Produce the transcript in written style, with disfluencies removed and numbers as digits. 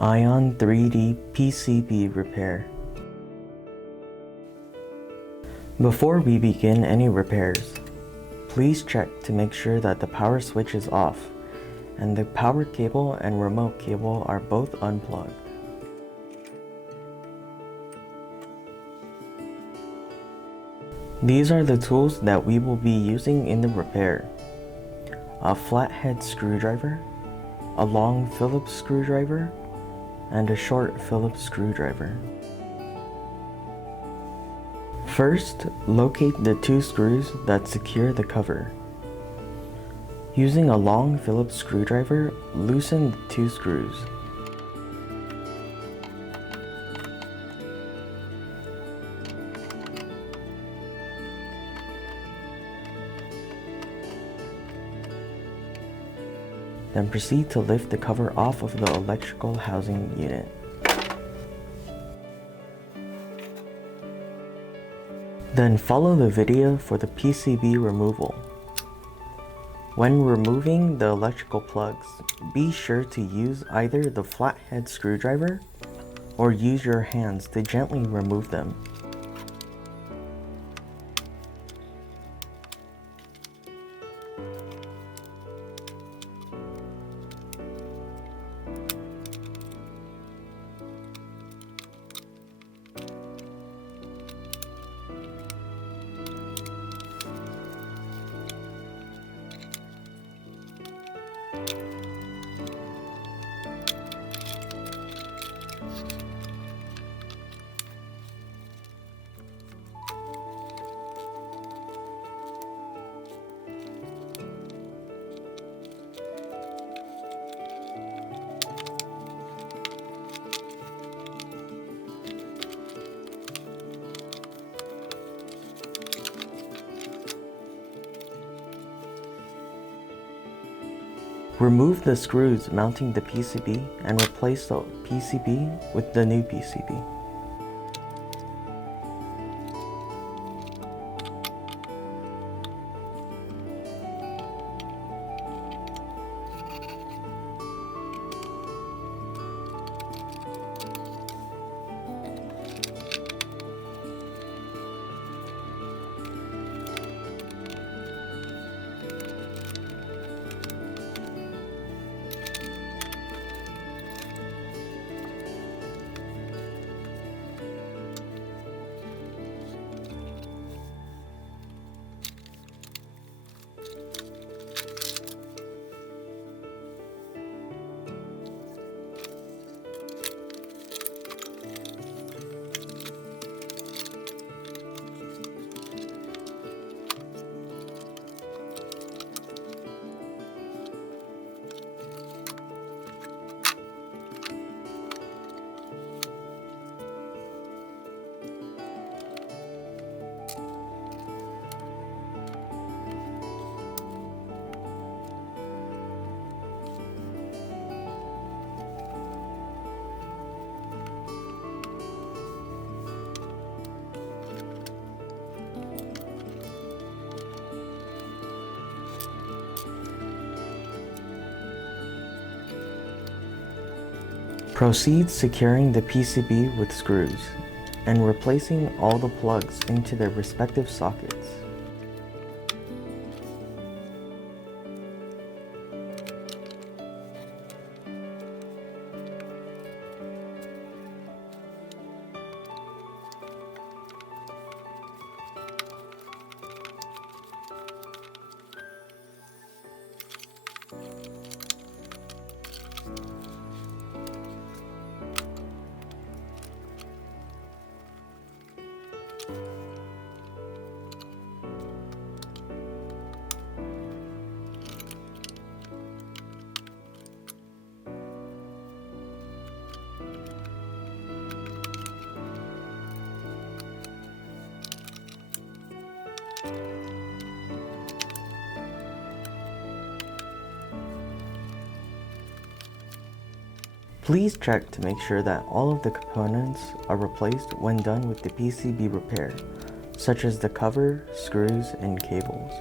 Ion 3D PCB Repair. Before we begin any repairs, please check to make sure that the power switch is off and the power cable and remote cable are both unplugged. These are the tools that we will be using in the repair: a flathead screwdriver, a long Phillips screwdriver, and a short Phillips screwdriver. First, locate the two screws that secure the cover. Using a long Phillips screwdriver, loosen the two screws. Then proceed to lift the cover off of the electrical housing unit. Then follow the video for the PCB removal. When removing the electrical plugs, be sure to use either the flathead screwdriver or use your hands to gently remove them. Remove the screws mounting the PCB and replace the PCB with the new PCB. Proceed securing the PCB with screws and replacing all the plugs into their respective sockets. Please check to make sure that all of the components are replaced when done with the PCB repair, such as the cover, screws, and cables.